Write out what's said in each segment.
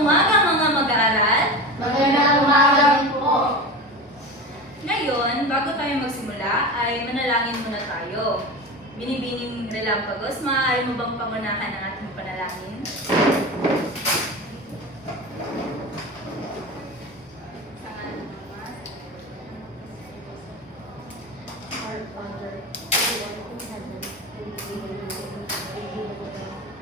umaga mga mag-aaral. Magandang umaga po. Ngayon, bago tayo magsimula, ay manalangin muna tayo. Binibining Relampagos, maaari mo bang pangunahan ang ating panalangin? Our Father, who art in heaven, hallowed be thy name.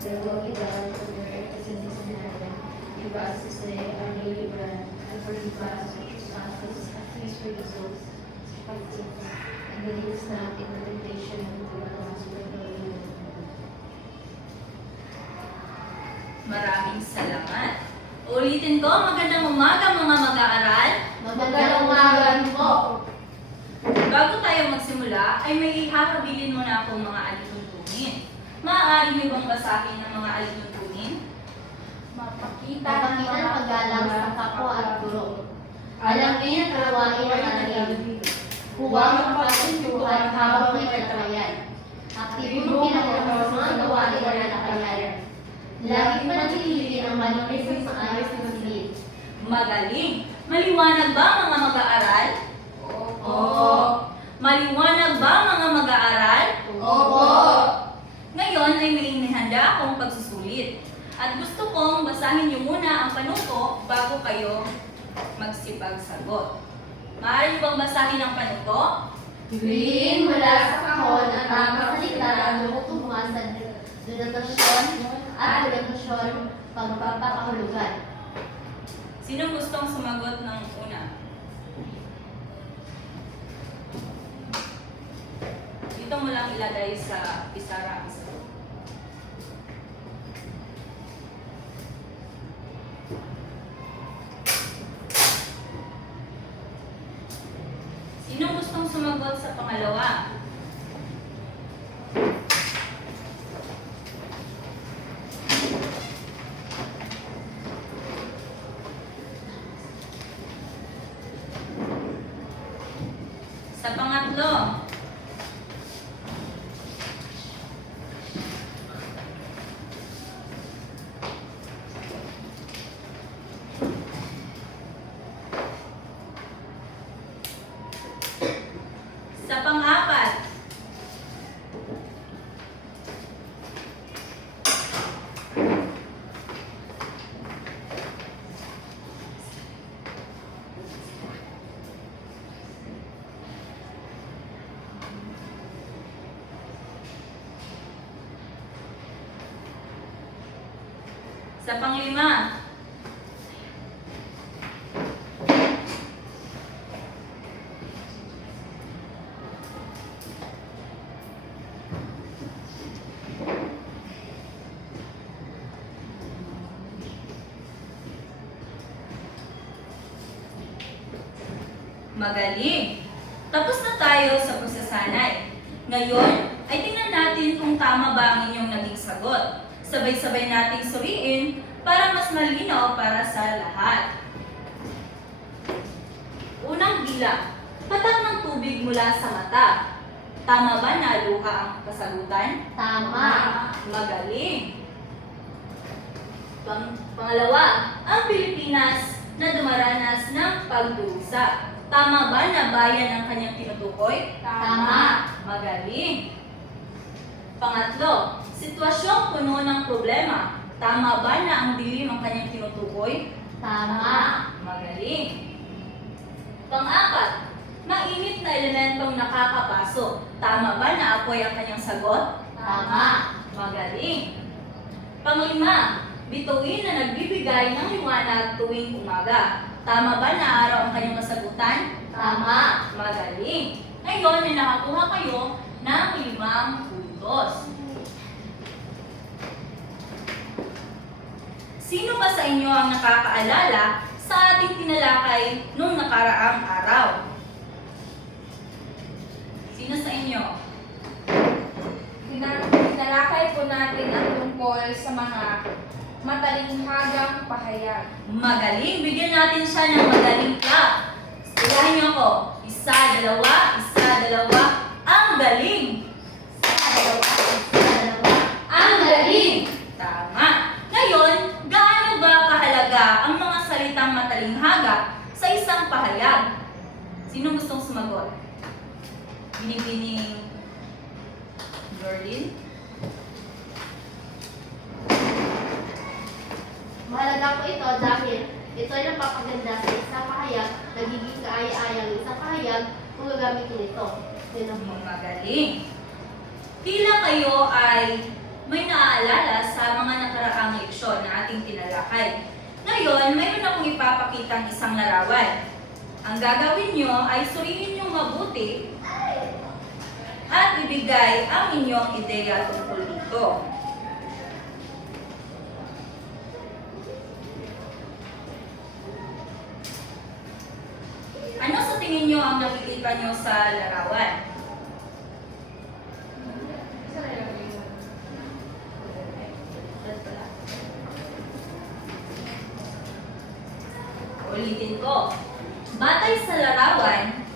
Thy will be done on earth as it is in heaven. Give us this day our daily bread, and forgive us our trespasses, as we forgive those who fight us. And lead us not into temptation, but deliver us from evil. Maraming salamat. Ulitin ko, magandang umaga mga mag-aaral. Magandang umaga po. Bago tayo magsimula, ay may ihahabilin muna akong mga alituntunin. Maaari niyo bang basahin ang mga alituntunin? Mapakita ng paggalang sa kapwa at guro. Alamin at gawain ang alagin. Huwag magpasintuhan habang may katayan. Aktibong pinagawa sa mga gawain ng alakayan. Lagi panatilihin ang malinis sa ayos ng silid. Magaling! Maliwanag ba mga mag-aaral? Oo. Maliwanag ba mga mag-aaral? Opo. Ngayon ay may inihanda akong pagsusulit. At gusto kong basahin niyo muna ang panuto bago kayo magsipagsagot. Maaari niyo bang basahin ang panuto? Piliin mula sa kahon ang nakasalita ng tumutungan sa denotasyon at denotasyon pagpapakahulugan. Sino gustong sumagot ng una? Dito mo lang ilagay sa pisara. Sino gustong sumagot sa pangalawa? Sa pangatlo? Sa pang-apat? Sa pang-lima? Magaling! Tapos na tayo sa pagsasanay. Ngayon, ay tingnan natin kung tama ba ang inyong naging sagot. Sabay-sabay nating suriin para mas malinaw para sa lahat. Unang bilang, patak ng tubig mula sa mata. Tama ba na luha ang kasagutan? Tama. Magaling! Pangalawa, ang Pilipinas na dumaranas ng pagdusa. Tama ba na bayan ang kanyang tinutukoy? Tama. Magaling! Pangatlo, sitwasyong puno ng problema. Tama ba na ang dilim ang kanyang tinutukoy? Tama. Magaling! Pang-apat, mainit na elementong nakakapasok. Tama ba na apoy ang kanyang sagot? Tama. Magaling! Panglima, bituin na nagbibigay ng liwanag tuwing umaga. Tama ba na araw ang kanyang kasagutan? Tama. Magaling! Ngayon ay nakakuha kayo ng 5 puntos. Sino ba sa inyo ang nakakaalala sa ating tinalakay nung nakaraang araw? Sino sa inyo? Tinalakay po natin ang tungkol sa mga matalinghagang pahayag. Magaling! Bigyan natin siya ng magaling clap. Ilahin niyo ako. 1, 2, 1, 2. Ang galing! Ang galing! Tama! Ngayon, gaano ba kahalaga matalinghaga sa isang pahayag? Sino gustong sumagot? Binibining Jordan? Mahalaga po ito dahil ito ay napapaganda sa isang pahayag, nagiging kaaya-aya ng isang pahayag kung gagamitin ito. Yun ang po. Magaling. Tila kayo ay may naaalala sa mga nakaraang leksyon na ating tinalakay. Ngayon, mayroon akong ipapakitang isang larawan. Ang gagawin nyo ay suriin nyo mabuti at ibigay ang inyong ideya tungkol dito. Ano sa tingin nyo ang nakikita nyo sa larawan? Ulitin ko. Batay sa larawan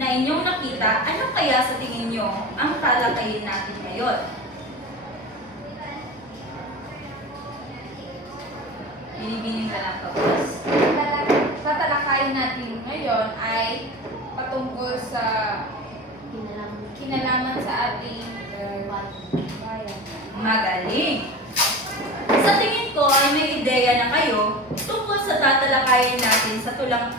na inyong nakita, ano kaya sa tingin nyo ang talakayin natin ngayon? Binibining ka lang kapos. Tatalakayin natin ngayon ay patungkol sa kinalaman sa ating bayan. Magaling! Sa tingin ko ay may ideya na kayo tungkol sa tatalakayin natin sa tula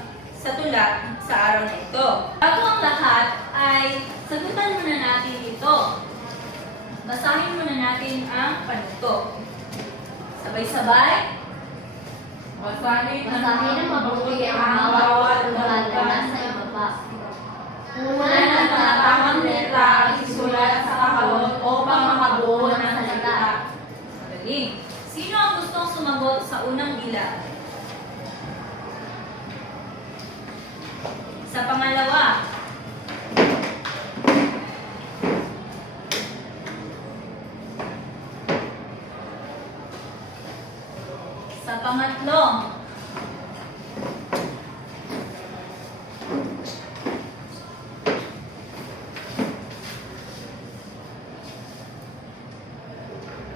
sa araw na ito. Bago ang lahat ay sagutan muna natin ito. Basahin muna natin ang panuto. Sabay-sabay. Basahin Basahin ng mabuti ang bawat ulat na nasa ibaba. Una ng mga tamang letra ang isulat sa kahalot upang makabuo ng salita. Magaling. Sino ang gustong sumagot sa unang bilang? Sa pangalawa. Sa pangatlo.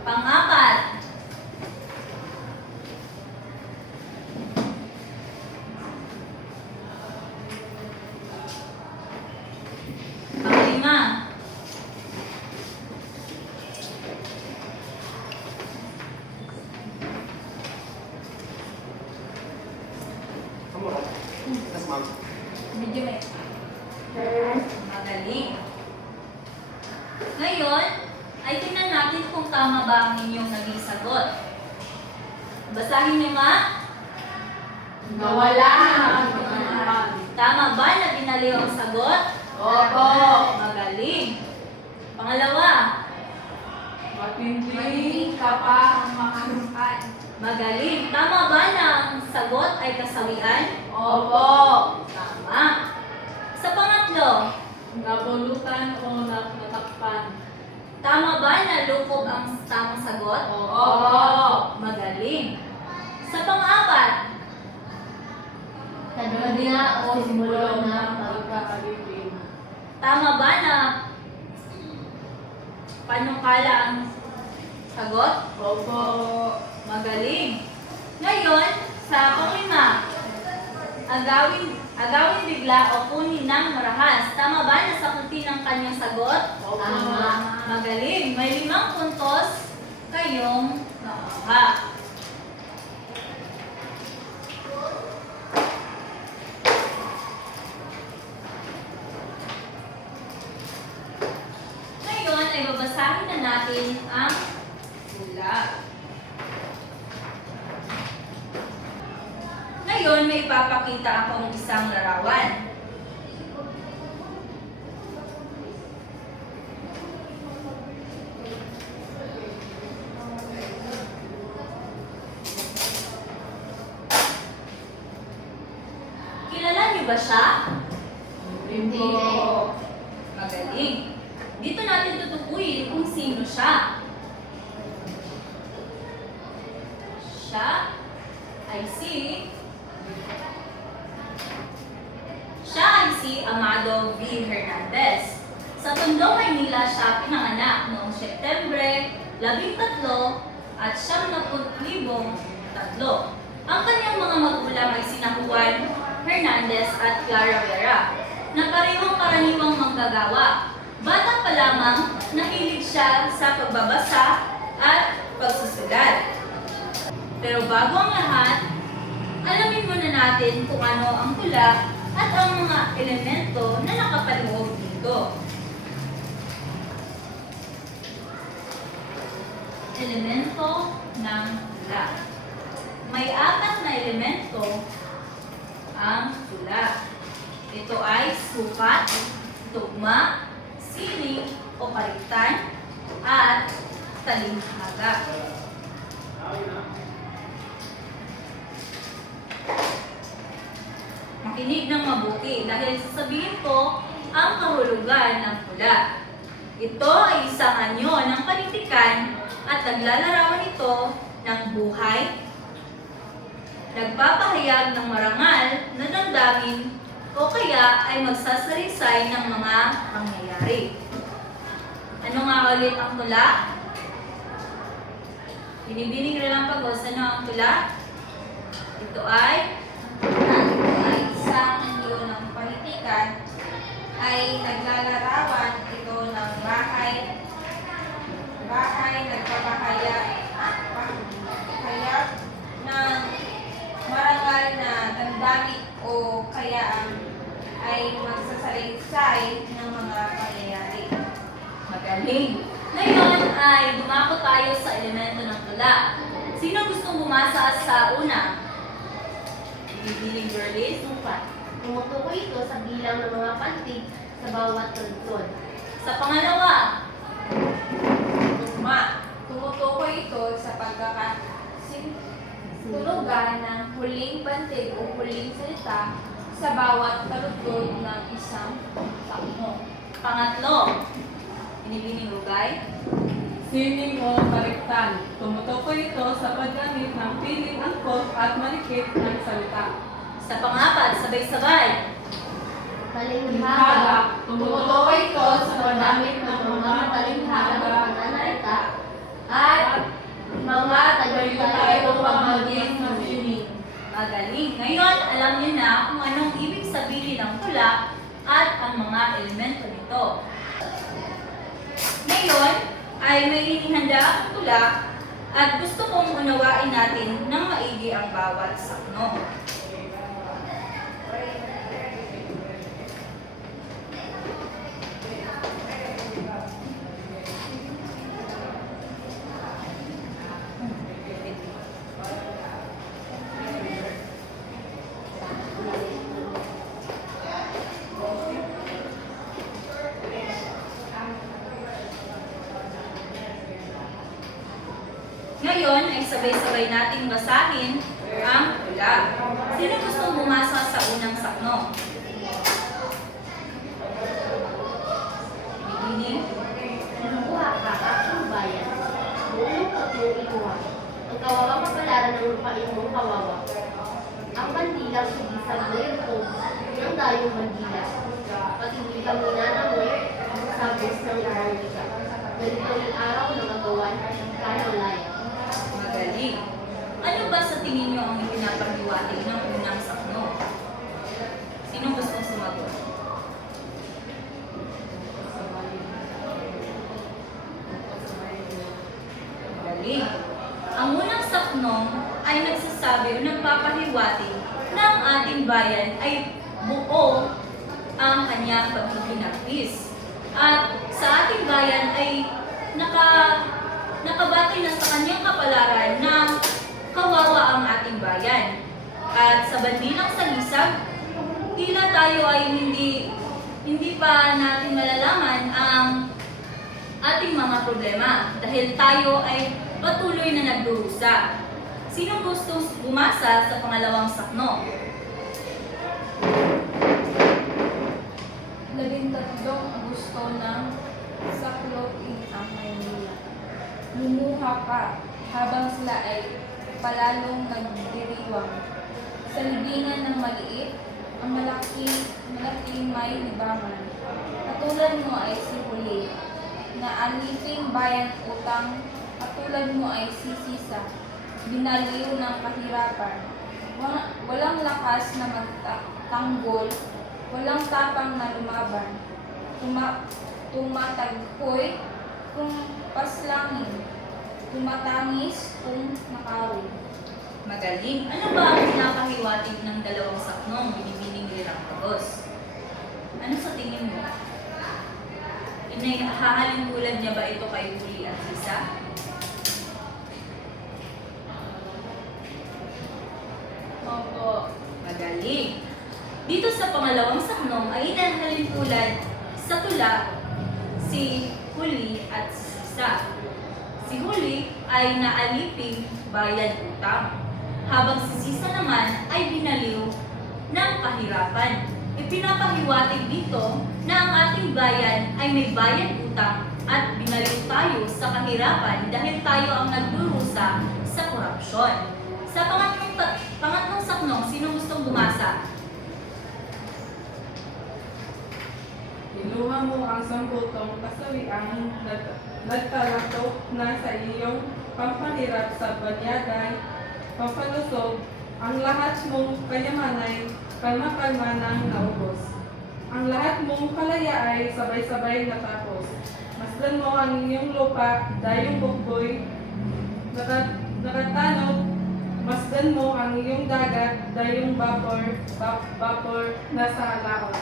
Pang-apat. Pang-lima. Medyo may Magaling. Ngayon, ay tingnan natin kung tama ba ang inyong naging sagot. Basahin niyo nga. nawala. Tama ba na binaliw ang sagot? Opo. Magaling. Pangalawa. Matindi ka pa ang makarukan. Magaling. Tama ba na ang sagot ay kasawian? Opo. Tama. Sa pangatlo. Nabulutan o natakpan. Tama ba na lukob ang tamang sagot? Opo. Magaling. Sa pang-apat. Kaduna o simulo ng Pagkakalitin. Tama ba na panukala ang sagot? Opo. Magaling. Ngayon, sa pang-lima. Agawin bigla o kunin ng marahas. Tama ba na sakutin ang kanyang sagot? Tama. Magaling. May 5 puntos kayong nakuha. Ngayon ay babasahin na natin ang tula. Ngayon may ipapakita akong isang larawan. Kilala niyo ba siya? Hindi. Magaling. Dito natin tutukuyin kung sino siya. Siya ay si Amado V. Hernandez. Sa Tondo, Maynila siya pinanganak noong Setyembre 13 at 1903. Ang kanyang mga magulang ay sina Juan Hernandez at Clara Vera na parehong karaniwang manggagawa. Bata pa lamang, nahilig siya sa pagbabasa at pagsusulat. Pero bago ang lahat, alamin muna natin kung ano ang tula at ang mga elemento na nakapaloob dito. Elemento ng tula. May 4 na elemento ang tula. Ito ay sukat, tugma, sining o kaliktan, at talinghaga. Makinig ng mabuti dahil sasabihin ko ang kahulugan ng tula. Ito ay isang anyo ng panitikan at naglalarawan ito ng buhay, nagpapahayag ng marangal na damdamin o kaya ay magsasalaysay ng mga pangyayari. Ano nga ulit ang tula? Binibining Relampagos, ano ang tula? Ito ay isang anyo ng panitikan ay naglalarawan ito ng bahay nagpapahayag ng marangal na damdamin o kaya ay magsasalaysay ng mga pangyayari. magaling. Ngayon ay dumako tayo sa elemento ng tula. Sino gustong bumasa sa una? Bibiling girlies? Sukat. Tumutukoy ito sa bilang ng mga pantig sa bawat tunsod. Sa pangalawa, Tugma. Tumutukoy ito sa pagkakatulugan ng huling pantig o huling salita sa bawat taludtod ng isang sakmo. pangatlo, binibining rugay. Sining o kaliktan. Tumutukoy ito sa paggamit ng piling angkop at malikit ng salita. Sa pangapat, sabay-sabay. Talinghaga. Tumutukoy ito sa paggamit ng mga talinghaga ng pananalita at mga tagayutay o pamagis ng sining. Magaling. Ngayon, alam niyo na kung anong ibig sabihin ng tula at ang mga elemento nito. Ngayon, ay may inihanda ang tula at gusto kong unawain natin ng maigi ang bawat sakno. Ngayon ay sabay-sabay nating basahin ang tula. Sino gustong bumasa sa unang sakno? Beginning. Nakuha ka aking bayan. Buong tatlong inuha. Ang kawawang kapalaran ng lupain mong kawawa. Ang bandilang sugisang ngayon ko ng dayong bandila. Pag-ibig kami nanangoy sa bus ng Ibarnica. Ganito ang araw ng agawan ng kanawlayan. Magaling. Ano ba sa tingin nyo ang ipinapaghiwatig ng unang sakno? Sino gustong sumagot? Magaling. Ang unang sakno ay nagsasabi o nagpapahiwatig na ang ating bayan ay buo ang kanyang pagpipinagpis. At sa ating bayan ay nakabatay na sa kanyang kapalaran na kawawa ang ating bayan. At sa bandilang salisag, tila tayo ay hindi pa natin malalaman ang ating mga problema dahil tayo ay patuloy na nagdurusa. Sino gustong bumasa sa pangalawang sakno? 13 Agosto ng Sakloin ang Maynila. Lumuha pa habang sila ay palalong nagdiriwang. Sa libingan ng maliit, ang malaking may libangan. Katulad mo ay si Huli, na aliping bayan utang, katulad mo ay si Sisa, binaliw ng kahirapan. Walang lakas na tanggol, walang tapang na lumaban, tumataghoy kung paslangin, tumatangis kung nakawin. Magaling. Ano ba ang pinapahiwatig ng dalawang saknong binibining Relámpagos? Ano sa tingin mo? Hahalin tulad niya ba ito kay Huli at Sisa? Opo. Magaling. Dito sa pangalawang saknong ay inahalin tulad sa tula si Huli at si Sisa. Si Huli ay naaliping bayad utang, habang si Sisa naman ay binaliw ng kahirapan. Ipinapahiwatig dito na ang ating bayan ay may bayad utang at binaliw tayo sa kahirapan dahil tayo ang nagdurusa sa korupsyon. Sa pangatlong saknong, sino gustong bumasa? Iluha mo ang samputong kasawiang nagtalatok na sa iyong pampahirap sa banyagay, pampalusog, ang lahat mong kayamanay, kalma-kalma nang naubos. Ang lahat mong kalaya ay sabay-sabay natapos. Masdan mo ang inyong lupa, dayong bukboy, nakatanog, masdan mo ang iyong dagat, dayong vapor nasa laot.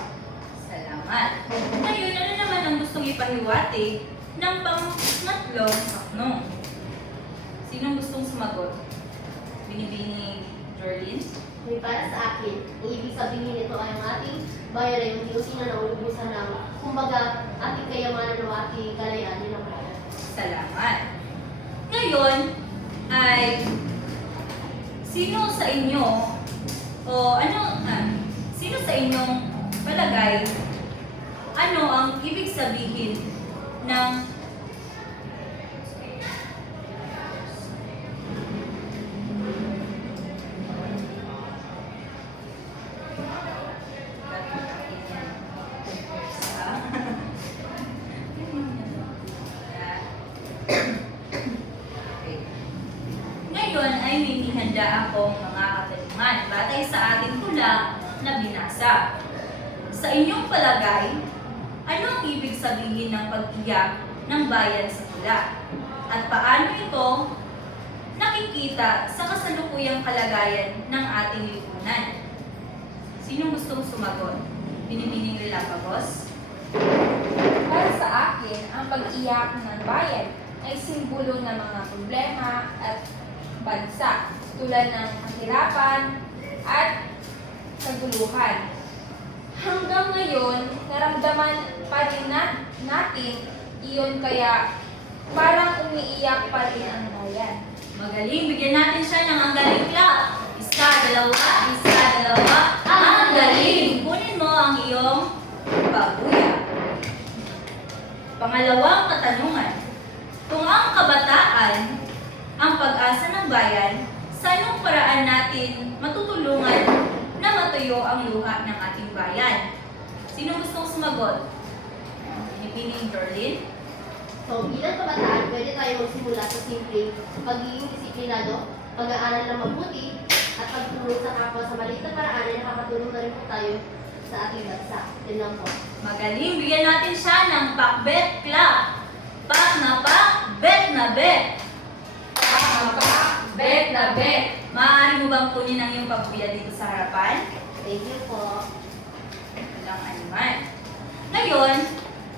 Salamat. Ngayon, ano naman ang gustong ipahiwatig ng pangatlong saknong? Sinong gustong sumagot? Binibini Jorlyn? May para sa akin, ang ibig sabihin nito ay ang ating bayan ay unti-unti na naulubusan ng, kumbaga, ating kayamanan o ating kalayanin ng bayan. Salamat. Ngayon ay sino sa inyo sino sa inyong palagay ano ang ibig sabihin ng Ngayon ay may nihanda akong mga katanungan batay sa ating tula na binasa. Sa inyong palagay, ano ang ibig sabihin ng pag-iyak ng bayan sa tula? At paano ito nakikita sa kasalukuyang kalagayan ng ating lipunan? Sino gustong sumagot? Binibining Relámpagos? Para sa akin, ang pag-iyak ng bayan ay simbolo ng mga problema at bansa tulad ng kahirapan at kaguluhan. Hanggang ngayon, naramdaman pa rin natin iyon kaya parang umiiyak pa rin ang bayan. Magaling, bigyan natin siya ng ang galing clap. Isa, dalawa, ang galing. Kunin mo ang iyong pabuya. Pangalawang katanungan. Kung ang kabataan ang pag-asa ng bayan, sa anong paraan natin matutulungan na matuyo ang luha ng ating bayan? Sino gustong sumagot? Binibining Jorlyn? So, bilang kabataan, pwede tayo magsimula sa simpleng pagiging disiplinado, pag-aaral ng mabuti, at pagtulong sa kapwa sa maliit na paraan na nakakatulong na rin po tayo sa ating bansa. Yun lang po. Magaling, bigyan natin siya ng pakbet clap. Pak na pak, bet na bet. Bet na bet! Maaari mo bang kunin ang iyong pabuya dito sa harapan? Thank you po. Walang anuman. Ngayon,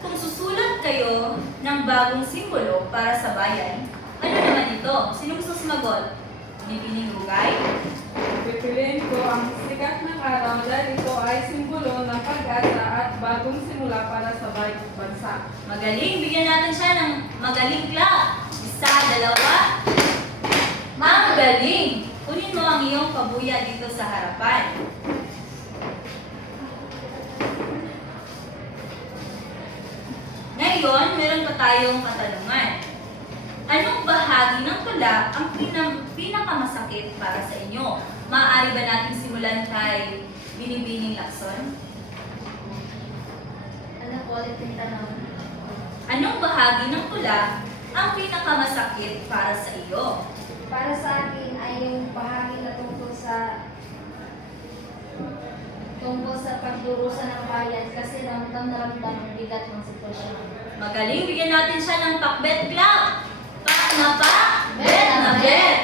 kung susulat kayo ng bagong simbolo para sa bayan, ano naman ito? Sino gusto sumagot? Binibining Rugay? Pipiliin ko ang sikat ng araw dahil ito ay simbolo ng pag-asa at bagong simula para sa bansa. Magaling, bigyan natin siya ng magaling clap. Isa, dalawa. Magaling! Kunin mo ang iyong pabuya dito sa harapan. Ngayon, meron pa tayong katanungan. Anong bahagi ng tula ang pinakamasakit para sa inyo? Maaari ba natin simulan kay Binibining Lacson? Ano po ulit yung tanong? Anong bahagi ng tula ang pinakamasakit para sa iyo? Para sa akin ay yung bahagi na tungkol durusan ng bayan kasi ramdam na ramdam ang bigat ng sitwasyon. Magaling, bigyan natin siya ng pakbet clap. Pak na pak, bet Bet na na bet.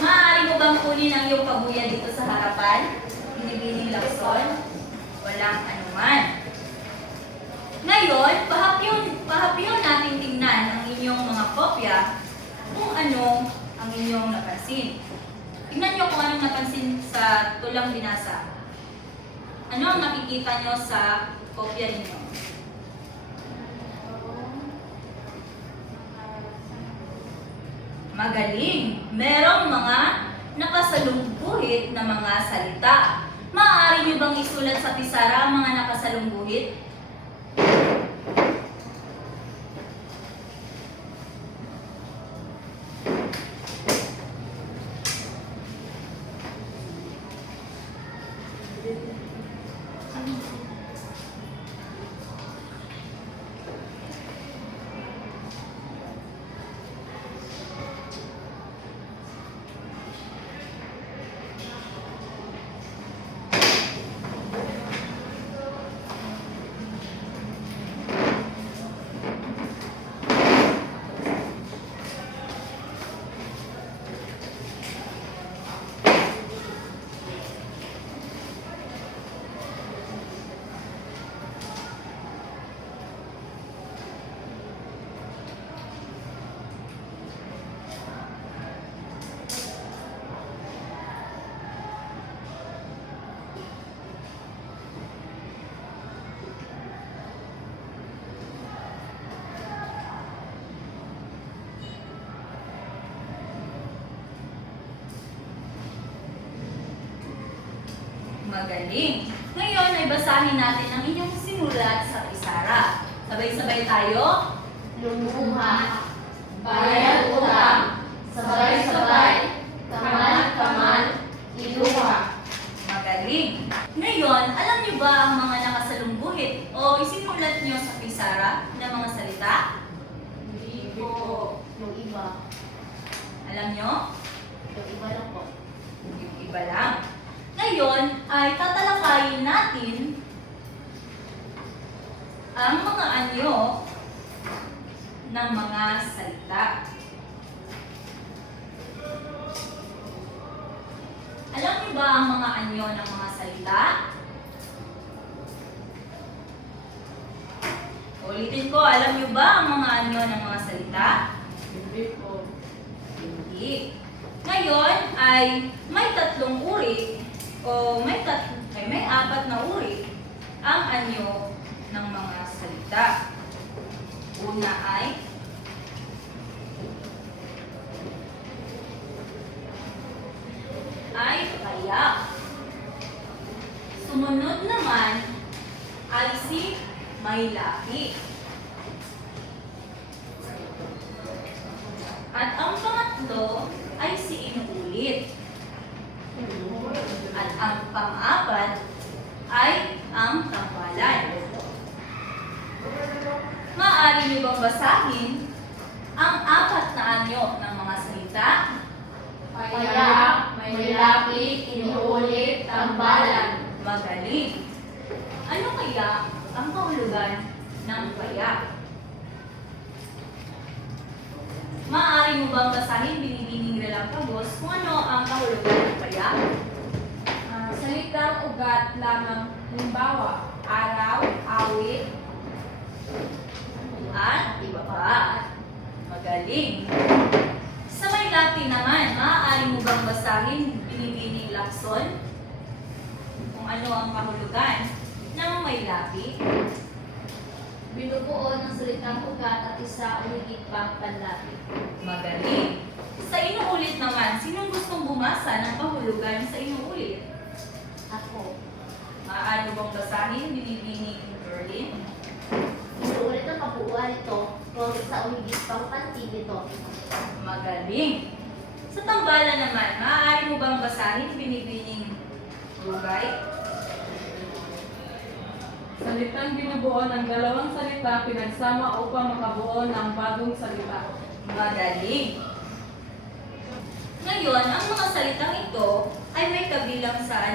Maaari mo bang kunin ang iyong pabuya dito sa harapan? Binibining lakson? Walang anuman. Ngayon, pahapyon natin tingnan ang inyong mga kopya kung ano ang inyong napansin. Tingnan nyo kung anong napansin sa tulang binasa. Ano ang nakikita nyo sa kopya ninyo? Magaling! Merong mga nakasalungguhit na mga salita. Maaari nyo bang isulat sa pisara ang mga nakasalungguhit? Magaling! Ngayon ay basahin natin ang inyong sinulat sa pisara. Sabay-sabay tayo. Lumuha, bayad utang, sabay-sabay, kaman-kaman, iluha. Magaling! Ngayon, alam niyo ba ang mga nakasalungguhit o isinulat niyo sa pisara na mga salita? Hindi po. Yung iba. Alam niyo? Yung iba lang po. Yung iba lang. Ngayon ay tatalakayin natin ang mga anyo ng mga salita. Alam niyo ba ang mga anyo ng mga salita? Ulitin ko, alam niyo ba ang mga anyo ng mga salita? Hindi po. Hindi. Ngayon ay may tatlong uri o may apat na uri ang anyo ng mga salita. Una ay kaya. Sumunod naman ay si may lahi. At ang pangatlo ay si inuulit. At ang pang-apat ay ang tambalan. Maaari niyo bang basahin ang apat na anyo ng mga salita? Kaya, may lapit, inuulit, tambalan. Magaling. Ano kaya ang kahulugan ng kaya? Maaari mo bang basahin binibining Relampagos kung ano ang kahulugan ng kaya? Salitang ugat lamang, halimbawa, araw, awit, At iba pa. Magaling. Sa may Latin naman, maaari mo bang basahin binibining lakson? Kung ano ang kahulugan ng may lapi? Binubuo ng salitang ugat at isa o higit pang panlapit. Magaling. Sa inuulit naman, sinong gustong bumasa ng kahulugan sa inuulit? Ako. Maaari mo bang basahin binibining Berlin? Inuulit ang kabuuan nito, kung isa o higit pang pantig nito. Magaling. Sa tambalan naman, maaari mo bang basahin binibining Rugay? Salitang binubuo ng dalawang salita pinagsama upang makabuo ng bagong salita. Magaling. Ngayon, ang mga salitang ito ay may kabilang sa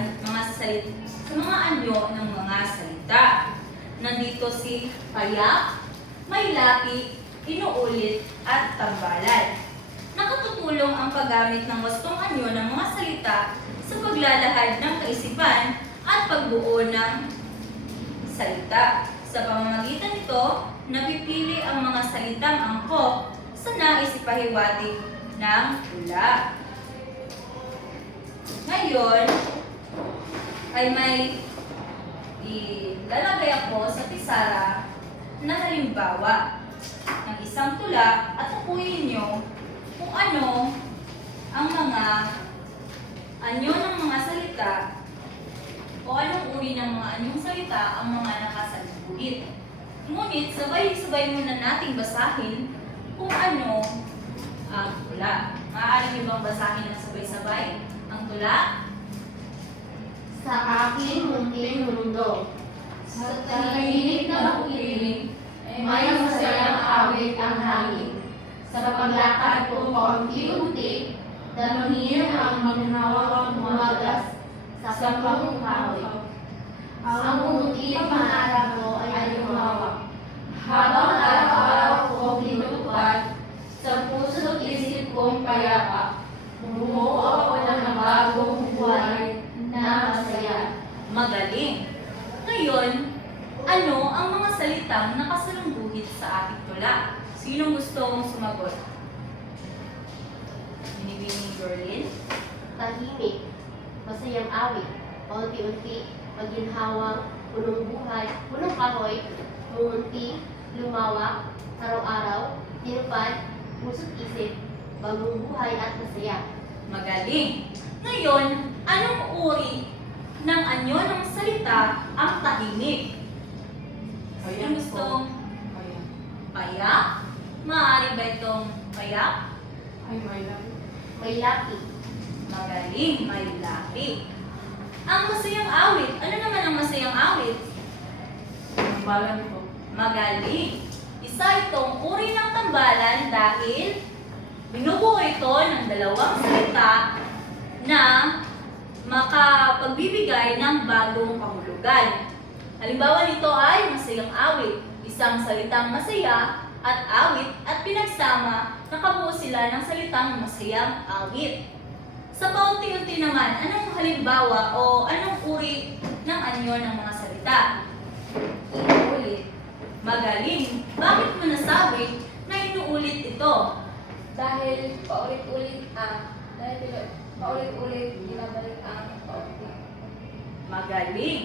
mga anyo ng mga salita. Nandito si payak, may lapi, inuulit, at tambalan. Nakatutulong ang paggamit ng wastong anyo ng mga salita sa paglalahad ng kaisipan at pagbuo ng salita. Sa pamamagitan nito, napipili ang mga salitang angkop sa nais ipahiwatig ng tula. Ngayon, ay may ilalagay ako sa pisara na halimbawa ng isang tula at tukuyin nyo kung ano ang mga anyo ng mga salita o anong uri ng mga anyong salita ang mga nakasalubuhit. Ngunit sabay-sabay muna nating basahin kung ano ang tula. Maaari niyo bang basahin ng sabay-sabay ang tula? Sa aking munting mundo, sa tahimik na uliling, may masayang awit ang hangin. Sa paglakad ko paunti-unti, daluhin ang maghawak umagas sa pangong kahoy. Ang umuting pangarap ko ay lumawak. Habang araw-araw ko pinupad, sa puso't isip kong payapa, bumuo ako ng bagong buhay na masaya. Magaling! Ngayon, ano ang mga salitang nakasalungguhit sa ating tula? Sinong gustong sumagot? Binibining Berlin? Tahimik, masayang awit, paunti-unti, maginhawang, punong buhay, punong kahoy, mumunti, lumawak, araw-araw, tinupad, puso't isip, bagong buhay at masaya. Magaling! Ngayon, anong uri ng anyo ng salita ang tahimik? Sinong gustong Ayan. payak? Maaari ba itong payak? Ay, may lang. May lapi, Magaling, may lapi. Ang masayang awit. Ano naman ang masayang awit? Tambalan ko. Magaling. Isa itong uri ng tambalan dahil binubuo ito ng dalawang salita na makapagbibigay ng bagong kahulugan. Halimbawa nito ay masayang awit. Isang salitang masaya at awit at pinagsama, nakabuo sila ng salitang masayang awit. Sa paunti-unti naman, anong halimbawa o anong uri ng anyo ng mga salita? Inuulit. Magaling. Bakit mo nasabi na inuulit ito? Dahil paulit-ulit ginabalik ang paulit. Magaling.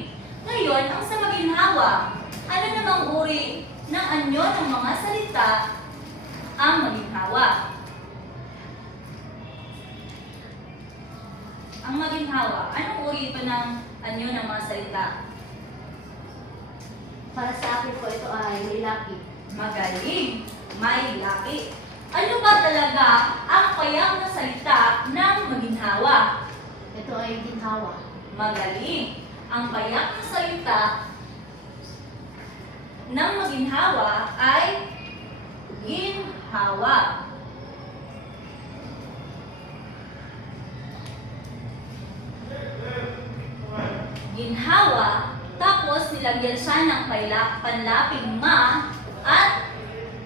Ngayon, ang sa maginhawa, ano namang uri ng anyo ng mga salita ang maginhawa? Ang maginhawa, anong uri ito ng anyo ng mga salita? para sa akin po ito ay may lapi. Magaling. May lapi. Ano ba talaga ang payang na salita ng maginhawa? Ito ay ginhawa. Magaling. Ang payak na salita ng maginhawa ay ginhawa. Ginhawa, tapos nilagyan siya ng panlaping ma at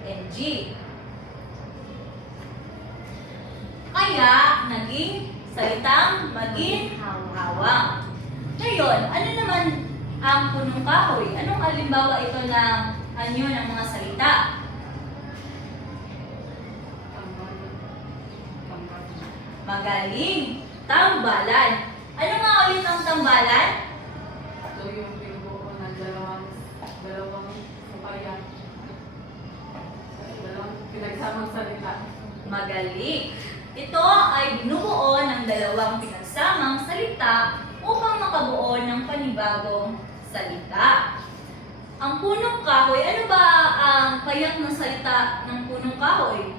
ng. Kaya, naging salitang maginhawa. Ngayon, ano naman ang punong kahoy? Anong halimbawa ito ng anyo ng mga salita? Magaling. Tambalan. Ano nga ulit ang tambalan? Ito yung binubuo ng dalawang sukayan. Dalawang pinagsamang salita. Magaling. Ito ay binubuo ng dalawang pinagsamang salita upang makabuo ng panibagong salita. Ang punong kahoy, ano ba ang payak na salita ng punong kahoy?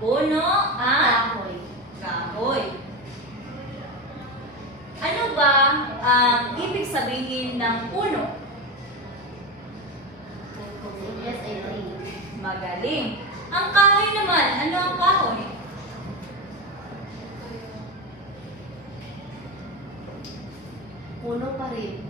Puno at Kahoy. kahoy. Ano ba ang ibig sabihin ng puno? Yes, ay tree. Magaling. Ang kahoy naman naman, ano ang kahoy? Puno pa rin.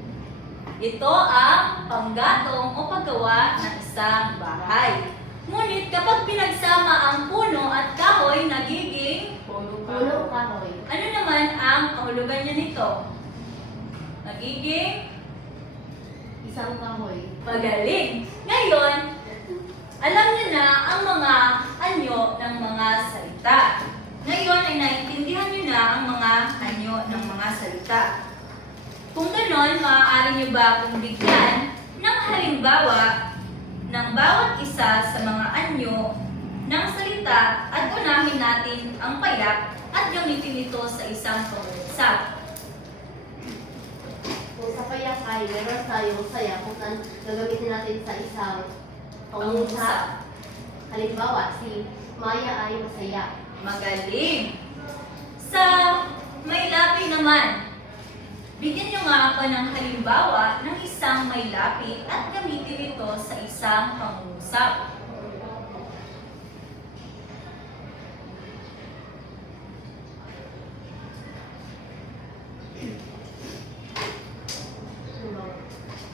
Ito ang panggatong o paggawa ng isang bahay. Ngunit kapag pinagsama ang puno at kahoy, nagiging Puno Puno ka. kahoy. ano naman ang kahulugan niya nito? Nagiging Isang kahoy. magaling. Ngayon, alam niyo na ang mga anyo ng mga salita. Ngayon ay naiintindihan niyo na ang mga anyo ng mga salita. Kung ganon, maaari niyo ba akong bigyan ng halimbawa ng bawat isa sa mga anyo ng salita at unahin natin ang payak at gamitin ito sa isang pangungusap. Kung sa payak ay meron tayong saya kung saan gagamitin natin sa isang pangungusap. Halimbawa, si Maya ay masaya. Magaling! Sa may lapi naman, bigyan niyo nga ako ng halimbawa ng isang may lapi at gamitin ito sa isang pangungusap.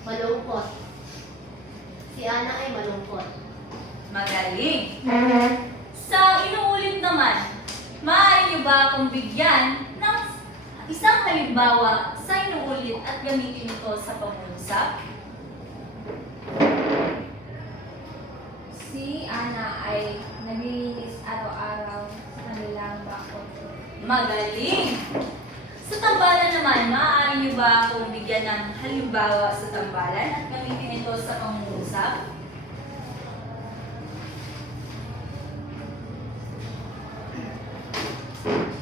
Malungkot. Si Ana ay malungkot. Magaling! Sa inuulit naman, maaari niyo ba akong bigyan ng isang halimbawa sa inuulit at gamitin ito sa pangungusap? Si Ana ay naglilinis araw-araw sa kanilang bakod. Magaling! Sa tambalan naman, maaari niyo ba akong bigyan ng halimbawa sa tambalan at gamitin ito sa pangungusap?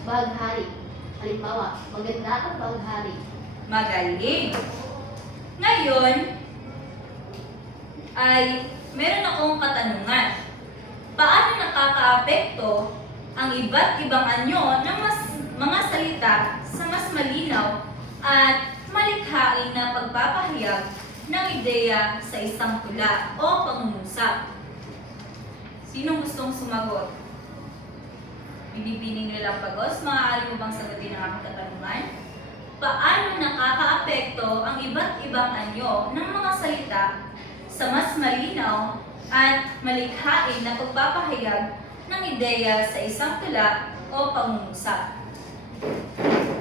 Baghari. Halimbawa, maganda ang baghari. Magaling! Ngayon, ay meron akong katanungan. Paano nakakaapekto ang iba't ibang anyo ng mga salita sa mas malinaw at malikhain na pagpapahayag ng ideya sa isang tula o pangungusap? Sinong gustong sumagot? Binibining nilang pagos, maaari mo bang sagutin ang aking katanungan? Paano nakakaapekto ang iba't ibang anyo ng mga salita sa mas malinaw at malikhain na pagpapahayag ng ideya sa isang tula o pangungusap?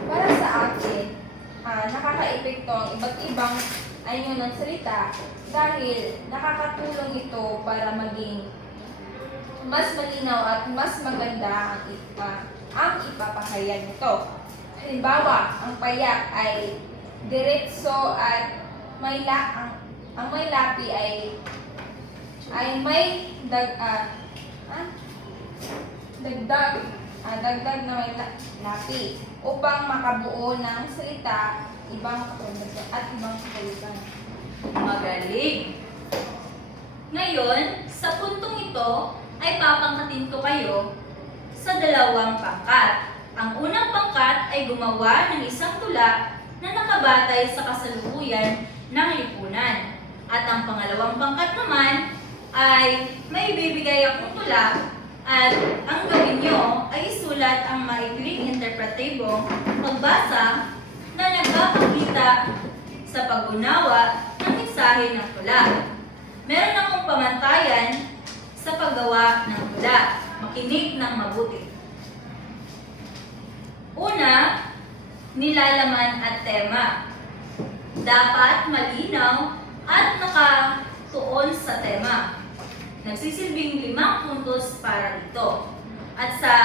Para sa akin, nakakaepekto ang iba't ibang anyo ng salita dahil nakakatulong ito para maging mas malinaw at mas maganda ang ipapahayag nito. Halimbawa, ang payak ay diretso at ang may lapi ay may dagdag na may lapi upang makabuo ng salita ibang kahulugan. Magaling! Ngayon, sa puntong ito, ay papangkatin ko kayo sa dalawang pangkat. Ang unang pangkat ay gumawa ng isang tula na nakabatay sa kasalukuyan ng lipunan. At ang pangalawang pangkat naman ay may bibigay akong tula at ang gawin nyo ay isulat ang maikling interpretibong pagbasa na nagpapakita sa pag-unawa ng mensahe ng tula. Meron akong pamantayan sa paggawa ng tula. Makinig ng mabuti. Una, nilalaman at tema. Dapat malinaw at nakatuon sa tema. Nagsisilbing 5 puntos para dito. At sa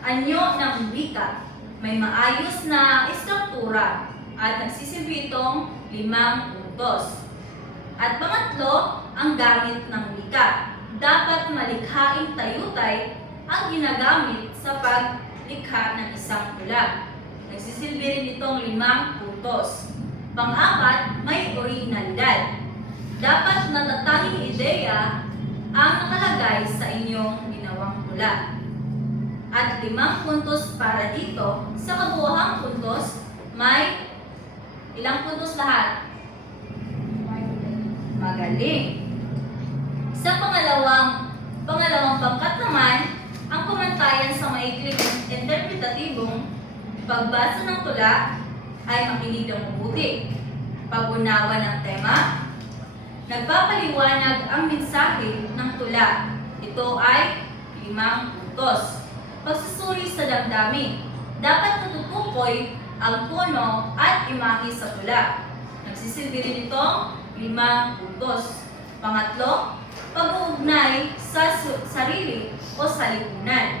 anyo ng wika, may maayos na istruktura at nagsisilbi itong 5 puntos. At pangatlo, ang gamit ng wika. Dapat malikhaing tayutay ang ginagamit sa paglikha ng isang tula. Nagsisilbi rin itong 5 puntos. Pang-apat, may orihinalidad. Dapat natatanging ideya ang nakalagay sa inyong ginawang tula. At 5 puntos para dito. Sa kabuuhang puntos, may ilang puntos lahat? Magaling! Sa pangalawang pangkat naman pamantayan sa maikling interpretatibong pagbasa ng tula ay makinig ng mabuti. Pag-unawa ng tema, nagpapaliwanag ang mensahe ng tula. Ito ay 5 puntos. Pagsusuri sa damdamin. Dapat natutukoy ang tono at imahe sa tula. Nagsisilbi rin itong 5 puntos. Pangatlo, pag-uugnay sa sarili o sa lipunan.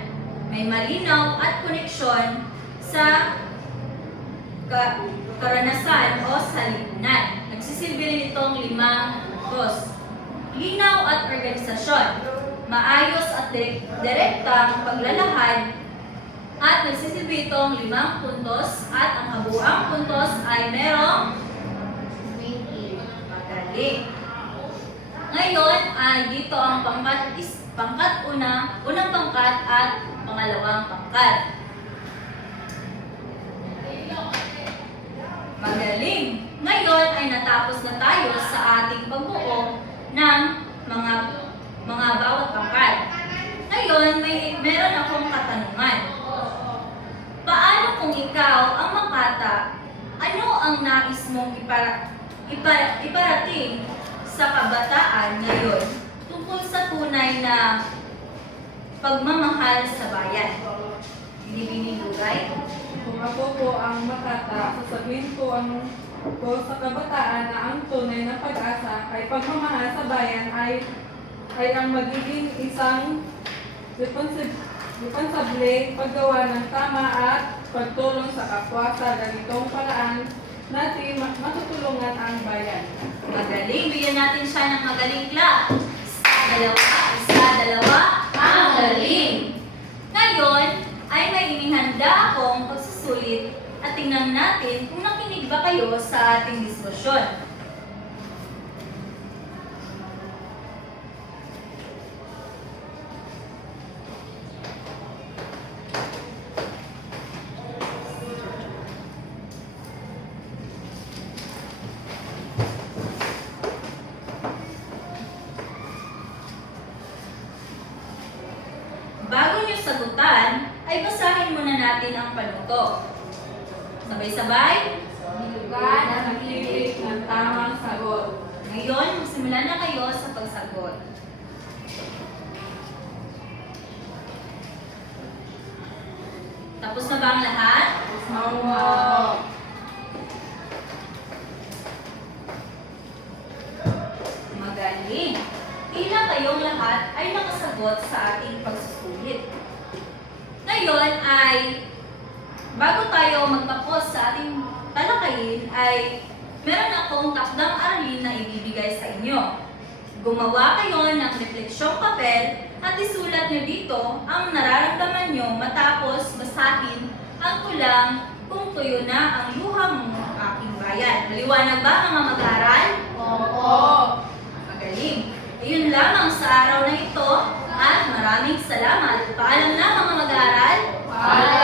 May malinaw at koneksyon sa karanasan o sa lipunan. Nagsisilbi rin itong 5 puntos. Linaw at organisasyon. Maayos at direktang paglalahad at nagsisilbi itong 5 puntos at ang kabuuang puntos ay merong 20. magaling. Ngayon ay dito ang unang pangkat at pangalawang pangkat. Magaling! Ngayon ay natapos na tayo sa ating pagbuo ng mga bawat pangkat. Ngayon, meron akong katanungan. Paano kung ikaw ang makata, ano ang nais mong iparating sa kabataan ngayon tungkol sa tunay na pagmamahal sa bayan? Binibining Lugay? Kung ako po ang makata, sasabihin ko sa kabataan na ang tunay na pag-asa ay pagmamahal sa bayan ay ang magiging isang responsable paggawa ng tama at pagtulong sa kapwa sa ganitong paraan natin matutulungan ang bayan. Magaling! Bigyan natin siya ng magaling clap. Isa, dalawa, ang galing! Ngayon, ay may inihanda akong pagsusulit at tingnan natin kung nakinig ba kayo sa ating diskusyon. Bago niyo sagutan, ay basahin muna natin ang panuto. Sabay-sabay. Nilugan at nakikinig ng tamang sagot. Ngayon, magsimula na kayo sa pagsagot. Tapos na ba ang lahat? Oo. Magaling! Tila kayong lahat ay nakasagot sa ating pagsusulit. Ngayon ay, bago tayo magtapos sa ating talakayin, ay meron akong takdang aralin na ibibigay sa inyo. Gumawa kayo ng refleksyong papel at isulat nyo dito ang nararamdaman nyo matapos basahin ang tulang kung tuyo na ang luha mo aking bayan. Maliwanag ba mga mag-aaral? Oo. Magaling! Ayun lamang sa araw na ito at maraming salamat. Paalam na mga mag-aaral. Paalam.